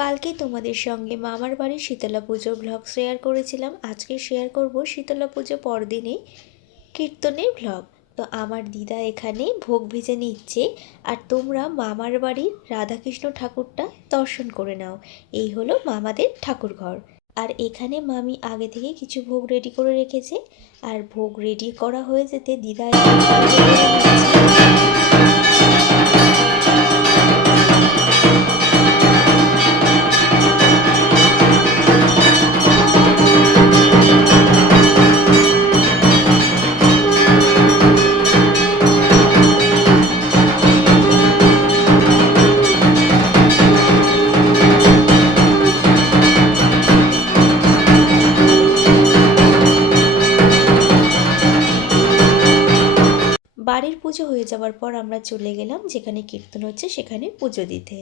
কালকে তোমাদের সঙ্গে মামার বাড়ির শীতলা পুজোর ব্লগ শেয়ার করেছিলাম। আজকে শেয়ার করব শীতলা পুজো পরদিনে কীর্তনের ব্লগ। তো আমার দিদা এখানে ভোগ ভেজে নিচ্ছে, আর তোমরা মামার বাড়ির রাধাকৃষ্ণ ঠাকুরটা দর্শন করে নাও। এই হলো মামাদের ঠাকুর ঘর। আর এখানে মামি আগে থেকে কিছু ভোগ রেডি করে রেখেছে, আর ভোগ রেডি করা হয়ে যেতে দিদা বাড়ির পুজো হয়ে যাওয়ার পর আমরা চলে গেলাম যেখানে কীর্তন হচ্ছে সেখানে পুজো দিতে।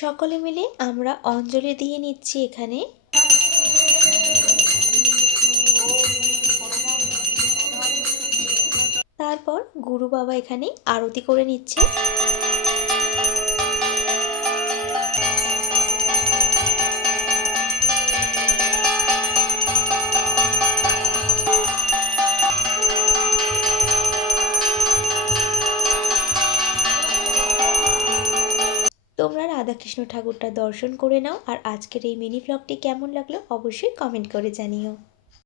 সকলে মিলে আমরা অঞ্জলি দিয়ে নিচ্ছি এখানে। তারপর গুরু বাবা এখানে আরতি করে নিচ্ছে। তোমরা রাধাকৃষ্ণ ঠাকুরটা দর্শন করে নাও। আর আজকের এই মিনি ব্লগটি কেমন লাগলো অবশ্যই কমেন্ট করে জানিও।